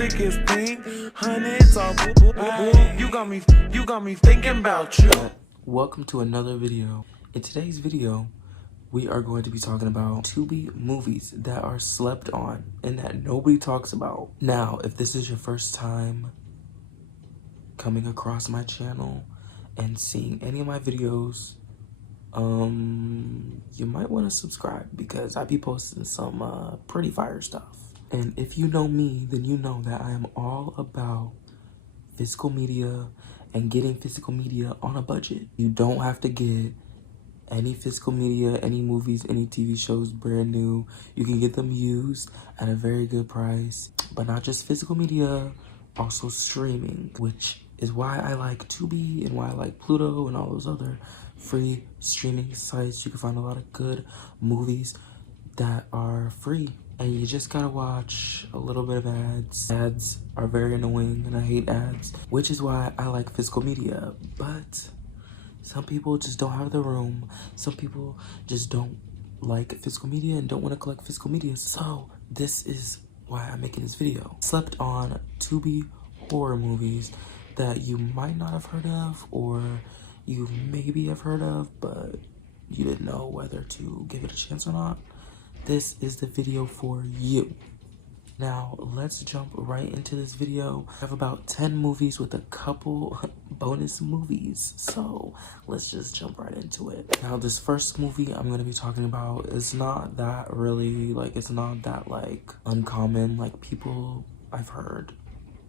thickest pink. Hundreds all you got me thinking about you. Welcome to another video. In today's video, we are going to be talking about Tubi movies that are slept on and that nobody talks about. Now, if this is your first time coming across my channel and seeing any of my videos, you might want to subscribe because I be posting some pretty fire stuff. And if you know me, then you know that I am all about physical media and getting physical media on a budget. You don't have to get any physical media, any movies, any TV shows brand new. You can get them used at a very good price. But not just physical media, also streaming, which is why I like Tubi and why I like Pluto and all those other free streaming sites. You can find a lot of good movies that are free. And you just gotta watch a little bit of ads. Ads are very annoying and I hate ads, which is why I like physical media. But some people just don't have the room. Some people just don't like physical media and don't want to collect physical media. So this is why I'm making this video. Slept on Tubi horror movies that you might not have heard of, or you maybe have heard of, but you didn't know whether to give it a chance or not. This is the video for you. Now, let's jump right into this video. I have about 10 movies with a couple bonus movies, so let's just jump right into it. Now, this first movie I'm gonna be talking about is not that really, it's not that, uncommon. I've heard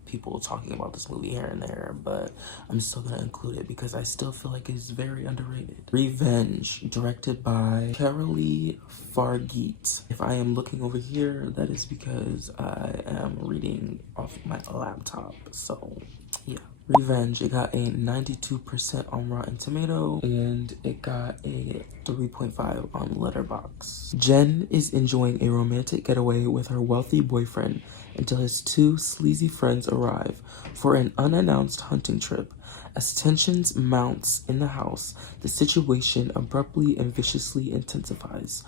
people talking about this movie here and there, but I'm still gonna include it because I still feel like it's very underrated. Revenge, directed by Carolee Fargeet. If I am looking over here, that is because I am reading off my laptop, so yeah. Revenge, it got a 92% on Rotten Tomato and it got a 3.5 on Letterboxd. Jen is enjoying a romantic getaway with her wealthy boyfriend until his two sleazy friends arrive for an unannounced hunting trip. As tensions mounts in the house, the situation abruptly and viciously intensifies,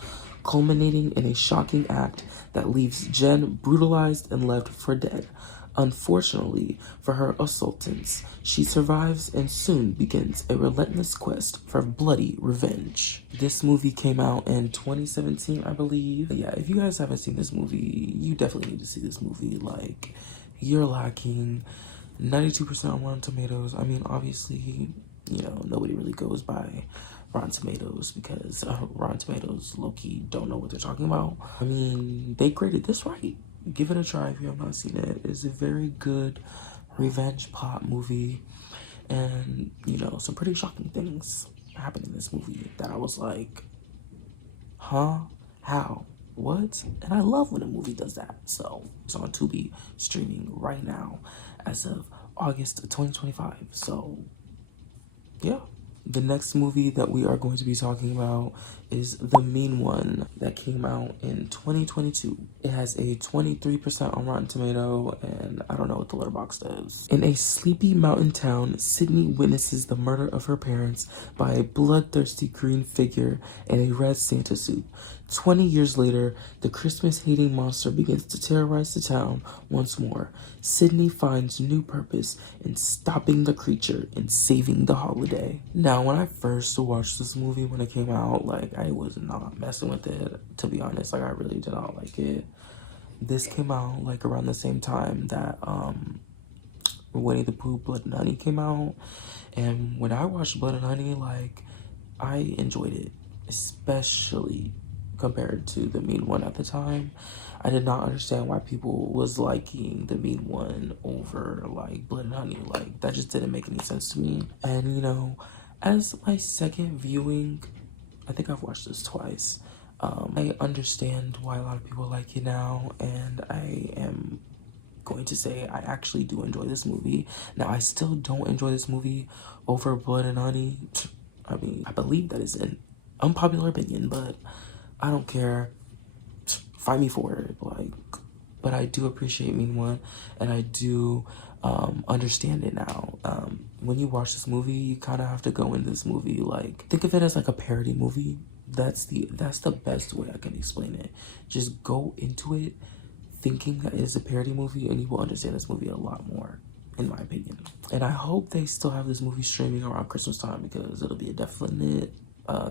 culminating in a shocking act that leaves Jen brutalized and left for dead. Unfortunately for her assailants, she survives and soon begins a relentless quest for bloody revenge. This movie came out in 2017, I believe. Yeah, if you guys haven't seen this movie, you definitely need to see this movie. You're lacking 92% on Rotten Tomatoes. I mean, obviously, nobody really goes by Rotten Tomatoes because Rotten Tomatoes low-key don't know what they're talking about. I mean, they graded this right. Give it a try if you have not seen it. It's a very good revenge plot movie. And, some pretty shocking things happened in this movie that I was like, huh? How? What? And I love when a movie does that. So it's on Tubi streaming right now as of August 2025. So yeah. The next movie that we are going to be talking about is The Mean One that came out in 2022. It has a 23% on Rotten Tomato, and I don't know what the Letterboxd is. In a sleepy mountain town, Sydney witnesses the murder of her parents by a bloodthirsty green figure in a red Santa suit. 20 years later, the Christmas-hating monster begins to terrorize the town once more. Sydney finds new purpose in stopping the creature and saving the holiday. Now, when I first watched this movie when it came out, I was not messing with it, to be honest. I really did not like it. This came out, around the same time that, Winnie the Pooh Blood and Honey came out. And when I watched Blood and Honey, I enjoyed it, especially compared to The Mean One at the time. I did not understand why people was liking The Mean One over Blood and Honey. That just didn't make any sense to me. And as my second viewing, I think I've watched this twice. I understand why a lot of people like it now, and I am going to say I actually do enjoy this movie. Now, I still don't enjoy this movie over Blood and Honey. I mean, I believe that is an unpopular opinion, but I don't care. Fight me for it. But I do appreciate Mean One, and I do understand it now. When you watch this movie, you kind of have to go in this movie think of it as a parody movie. That's the best way I can explain it. Just go into it thinking that it is a parody movie, and you will understand this movie a lot more, in my opinion. And I hope they still have this movie streaming around Christmas time, because it'll be a definite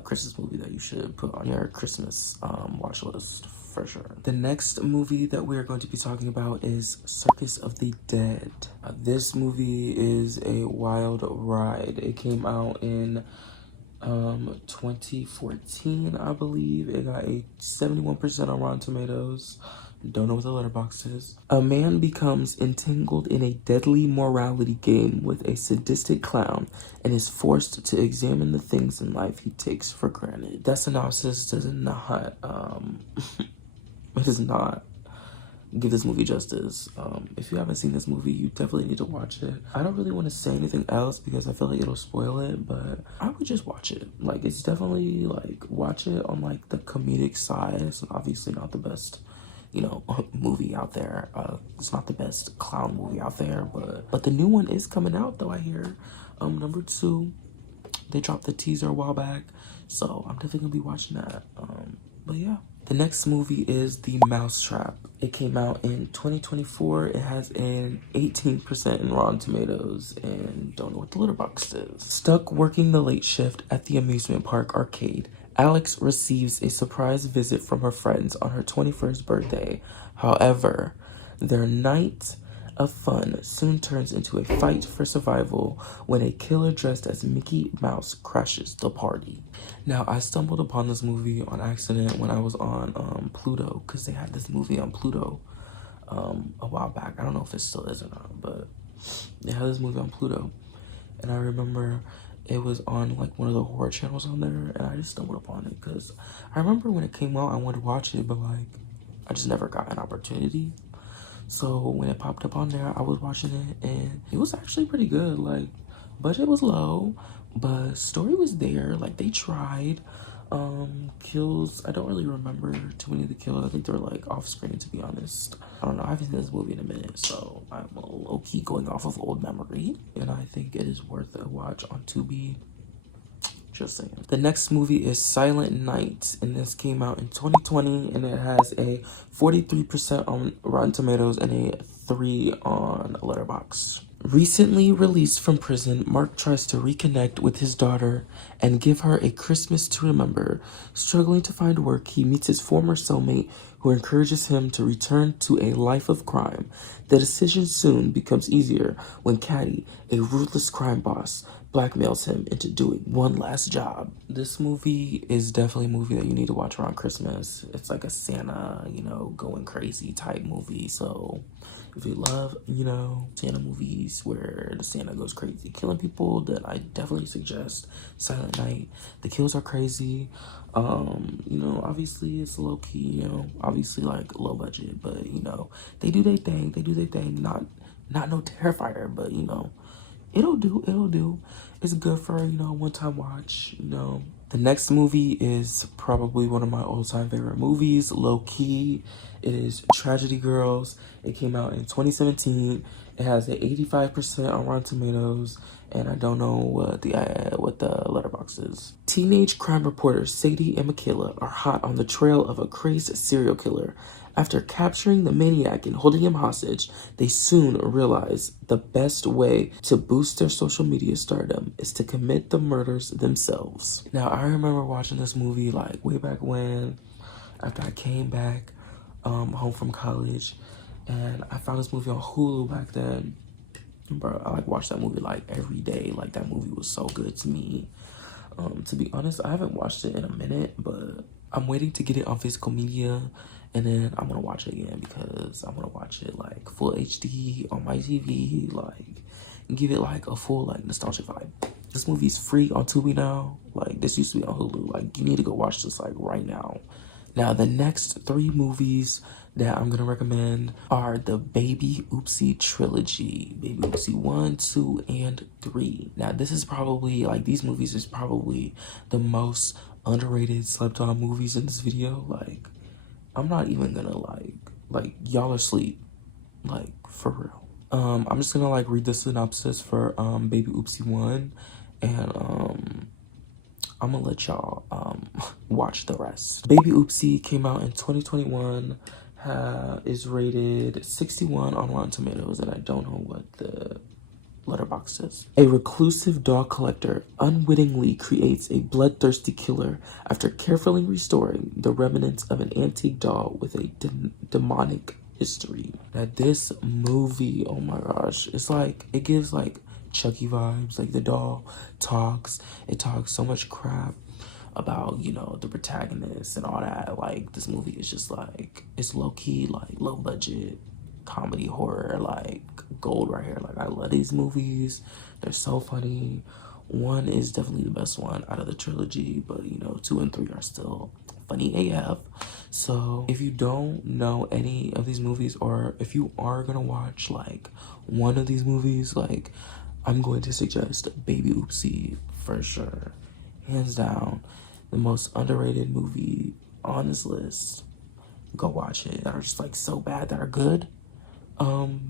Christmas movie that you should put on your Christmas watch list for sure. The next movie that we're going to be talking about is Circus of the Dead. This movie is a wild ride. It came out in 2014, I believe. It got a 71% on Rotten Tomatoes. Don't know what the Letterboxd is. A man becomes entangled in a deadly morality game with a sadistic clown and is forced to examine the things in life he takes for granted. That synopsis does not, it does not give this movie justice. If you haven't seen this movie, you definitely need to watch it. I don't really want to say anything else because I feel like it'll spoil it, but I would just watch it. Like, it's definitely, like, watch it on, like, the comedic side. It's obviously not the best, you know, movie out there. It's not the best clown movie out there, but the new one is coming out, though, I hear. Number 2, they dropped the teaser a while back, so I'm definitely gonna be watching that. But yeah. The next movie is The Mousetrap. It came out in 2024. It has an 18% in Rotten Tomatoes, and don't know what the Letterboxd is. Stuck working the late shift at the amusement park arcade, Alex receives a surprise visit from her friends on her 21st birthday. However, their night of fun soon turns into a fight for survival when a killer dressed as Mickey Mouse crashes the party. Now, I stumbled upon this movie on accident when I was on Pluto, because they had this movie on Pluto a while back. I don't know if it still is or not, but they had this movie on Pluto. And I remember it was on like one of the horror channels on there, and I just stumbled upon it because I remember when it came out, I wanted to watch it, but like I just never got an opportunity. So when it popped up on there, I was watching it, and it was actually pretty good. Like, budget was low, but story was there. Like, they tried. Kills, I don't really remember too many of the kills. I think they were like off screen, to be honest. I don't know, I haven't seen this movie in a minute, so I'm low-key going off of old memory, and I think it is worth a watch on Tubi. Just saying. The next movie is Silent Night, and this came out in 2020, and it has a 43% on Rotten Tomatoes and a 3 on Letterboxd. Recently released from prison, Mark tries to reconnect with his daughter and give her a Christmas to remember. Struggling to find work, he meets his former cellmate, who encourages him to return to a life of crime. The decision soon becomes easier when Caddy, a ruthless crime boss, blackmails him into doing one last job. This movie is definitely a movie that you need to watch around Christmas. It's like a Santa, you know, going crazy type movie. So if you love, you know, Santa movies where the Santa goes crazy killing people, then I definitely suggest Silent Night. The kills are crazy. You know, obviously it's low key, you know, obviously like low budget, but you know, they do their thing. Not no Terrifier, but you know, it'll do. It's good for, you know, one-time watch, you know. The next movie is probably one of my all-time favorite movies, low-key. It is Tragedy Girls. It came out in 2017. It has an 85% on Rotten Tomatoes, and I don't know what the Letterboxd is. Teenage crime reporters Sadie and Michaela are hot on the trail of a crazed serial killer. After capturing the maniac and holding him hostage, they soon realize the best way to boost their social media stardom is to commit the murders themselves. Now, I remember watching this movie like way back when, after I came back home from college, and I found this movie on Hulu back then. Bro, I like watched that movie like every day. Like, that movie was so good to me. To be honest, I haven't watched it in a minute, but I'm waiting to get it on physical media, and then I'm gonna watch it again because I'm gonna watch it like full HD on my TV, like give it like a full like nostalgic vibe. This movie's free on Tubi now. Like, this used to be on Hulu. Like, you need to go watch this like right now. Now, the next 3 movies that I'm gonna recommend are the Baby Oopsie trilogy. Baby Oopsie 1, 2, and 3. Now, this is probably, like, these movies is probably the most underrated, slept on movies in this video. Like, I'm not even gonna, like, y'all are asleep. Like, for real. I'm just gonna, like, read the synopsis for, Baby Oopsie 1, and, I'm gonna let y'all watch the rest. Baby Oopsie came out in 2021, is rated 61 on Rotten Tomatoes, and I don't know what the Letterboxd is. A reclusive dog collector unwittingly creates a bloodthirsty killer after carefully restoring the remnants of an antique doll with a demonic history. Now this movie, oh my gosh, it's like, it gives like Chucky vibes. Like the doll talks, it talks so much crap about, you know, the protagonist and all that. Like this movie is just like, it's low-key like low budget comedy horror, like gold right here. Like I love these movies, they're so funny. 1 is definitely the best one out of the trilogy, but you know, 2 and 3 are still funny AF. So if you don't know any of these movies, or if you are gonna watch like one of these movies, like I'm going to suggest Baby Oopsie for sure, hands down. The most underrated movie on this list. Go watch it. That are just like so bad that are good.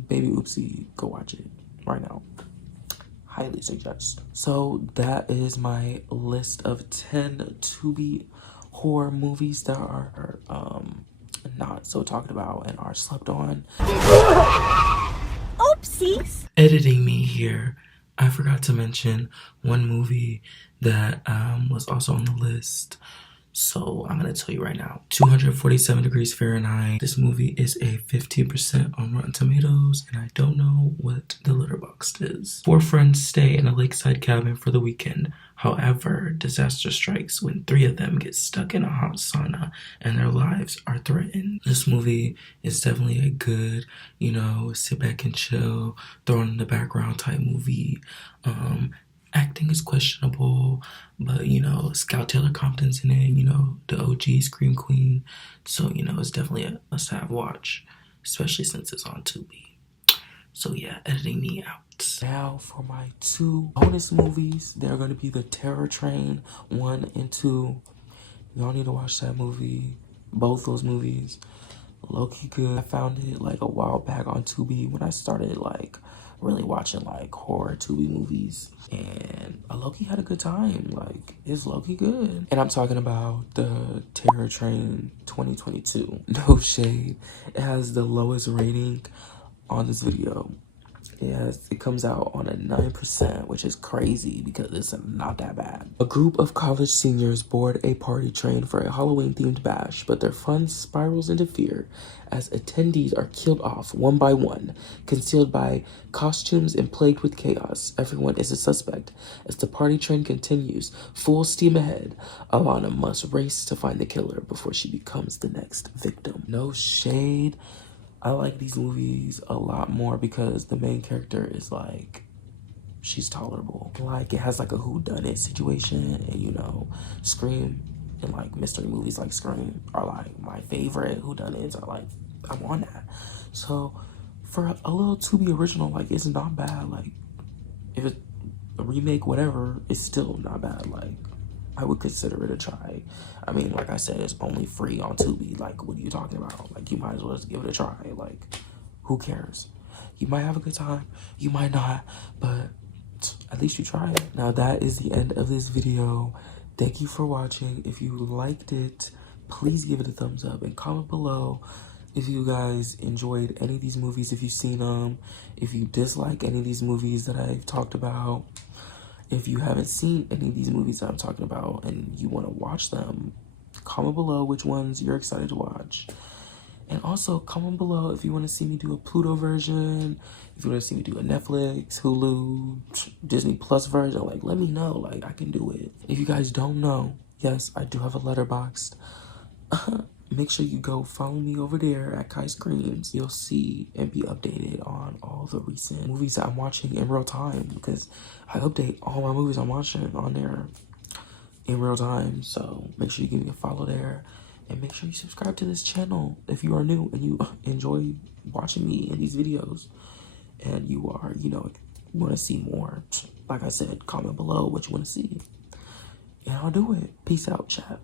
Baby Oopsie, go watch it right now. Highly suggest. So that is my list of 10 Tubi horror movies that are not so talked about and are slept on. Oopsies. Editing me here, I forgot to mention one movie that was also on the list. So I'm gonna tell you right now, 247 Degrees Fahrenheit. This movie is a 15% on Rotten Tomatoes, and I don't know what the Letterboxd is. 4 friends stay in a lakeside cabin for the weekend. However, disaster strikes when 3 of them get stuck in a hot sauna and their lives are threatened. This movie is definitely a good, you know, sit back and chill, throw in the background type movie. Acting is questionable, but you know, Scout Taylor Compton's in it, you know, the OG Scream Queen. So, you know, it's definitely a must-have watch, especially since it's on Tubi. So yeah, editing me out. Now for my 2 bonus movies, they're going to be The Terror Train 1 and 2. Y'all need to watch that movie. Both those movies, low-key good. I found it like a while back on Tubi when I started like really watching like horror Tubi movies, and I low-key had a good time. Like it's low-key good. And I'm talking about The Terror Train 2022. No shade, it has the lowest rating on this video. It comes out on a 9%, which is crazy because it's not that bad. A group of college seniors board a party train for a Halloween-themed bash, but their fun spirals into fear as attendees are killed off one by one. Concealed by costumes and plagued with chaos, everyone is a suspect. As the party train continues full steam ahead, Alana must race to find the killer before she becomes the next victim. No shade. I like these movies a lot more because the main character is like, she's tolerable. Like it has like a whodunit situation, and you know, Scream and like mystery movies like Scream are like my favorite whodunits. Are like, I'm on that. So for a little Tubi original, like it's not bad. Like if it's a remake, whatever, it's still not bad. Like I would consider it a try. I mean, like I said, it's only free on Tubi. Like, what are you talking about? Like, you might as well just give it a try. Like, who cares? You might have a good time. You might not. But at least you tried. Now, that is the end of this video. Thank you for watching. If you liked it, please give it a thumbs up. And comment below if you guys enjoyed any of these movies, if you've seen them. If you dislike any of these movies that I've talked about. If you haven't seen any of these movies that I'm talking about and you want to watch them, comment below which ones you're excited to watch. And also comment below if you want to see me do a Pluto version, if you want to see me do a Netflix, Hulu, Disney Plus version. Like, let me know. Like, I can do it. If you guys don't know, yes, I do have a Letterboxd. Make sure you go follow me over there at Kai Screams. You'll see and be updated on all the recent movies that I'm watching in real time, because I update all my movies I'm watching on there in real time. So make sure you give me a follow there, and make sure you subscribe to this channel if you are new and you enjoy watching me in these videos, and you are, you know, you want to see more. Like I said, comment below what you want to see, and I'll do it. Peace out, chat.